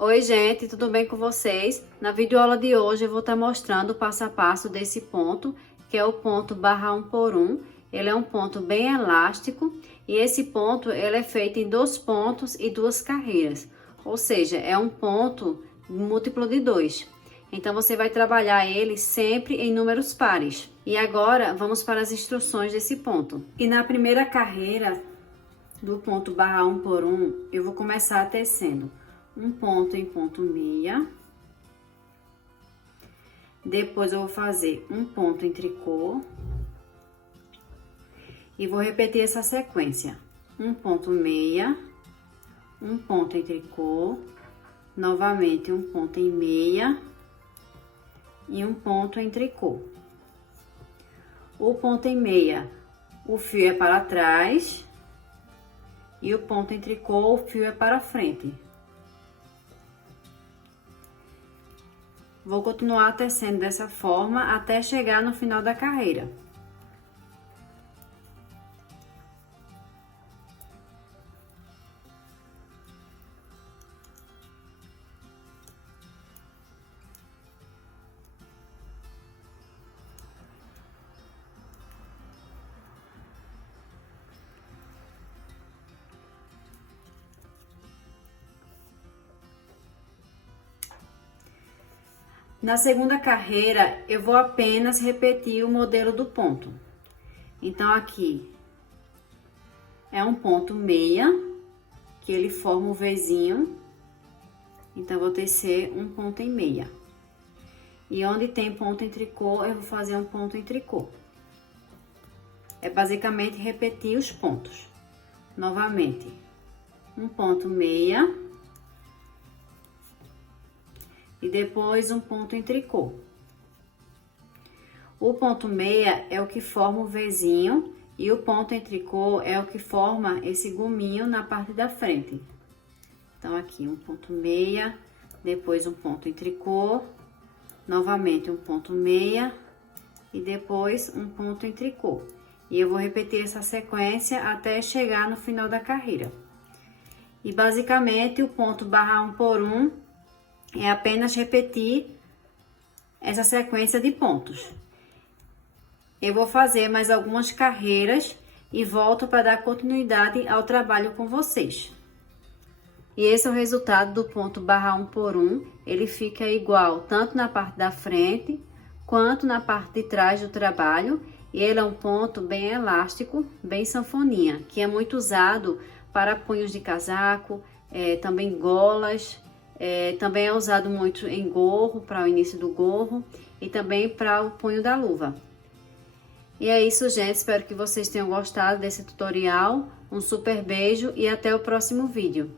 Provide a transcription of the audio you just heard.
Oi gente, tudo bem com vocês? Na videoaula de hoje eu vou estar mostrando o passo a passo desse ponto, que é o ponto barra 1 por 1. Ele é um ponto bem elástico e esse ponto ele é feito em 2 pontos e 2 carreiras, ou seja, é um ponto múltiplo de 2. Então você vai trabalhar ele sempre em números pares. E agora vamos para as instruções desse ponto. E na primeira carreira do ponto barra 1 por 1, eu vou começar tecendo um ponto em ponto meia, depois eu vou fazer um ponto em tricô e vou repetir essa sequência: um ponto meia, um ponto em tricô, novamente um ponto em meia e um ponto em tricô. O ponto em meia, o fio é para trás e o ponto em tricô, o fio é para frente. Vou continuar tecendo dessa forma até chegar no final da carreira. Na segunda carreira, eu vou apenas repetir o modelo do ponto. Então, aqui é um ponto meia, que ele forma o Vzinho. Então, vou tecer um ponto em meia. E onde tem ponto em tricô, eu vou fazer um ponto em tricô. É basicamente repetir os pontos. Novamente, um ponto meia. E depois um ponto em tricô. O ponto meia é o que forma o Vzinho e o ponto em tricô é o que forma esse gominho na parte da frente. Então, aqui um ponto meia, depois um ponto em tricô, novamente um ponto meia e depois um ponto em tricô. E eu vou repetir essa sequência até chegar no final da carreira. E basicamente o ponto barra 1 por 1 é apenas repetir essa sequência de pontos. Eu vou fazer mais algumas carreiras e volto para dar continuidade ao trabalho com vocês. E esse é o resultado do ponto barra 1 por 1. Ele fica igual tanto na parte da frente quanto na parte de trás do trabalho. E ele é um ponto bem elástico, bem sanfoninha, que é muito usado para punhos de casaco, também golas. Também é usado muito em gorro, para o início do gorro e também para o punho da luva. E é isso, gente. Espero que vocês tenham gostado desse tutorial. Um super beijo e até o próximo vídeo.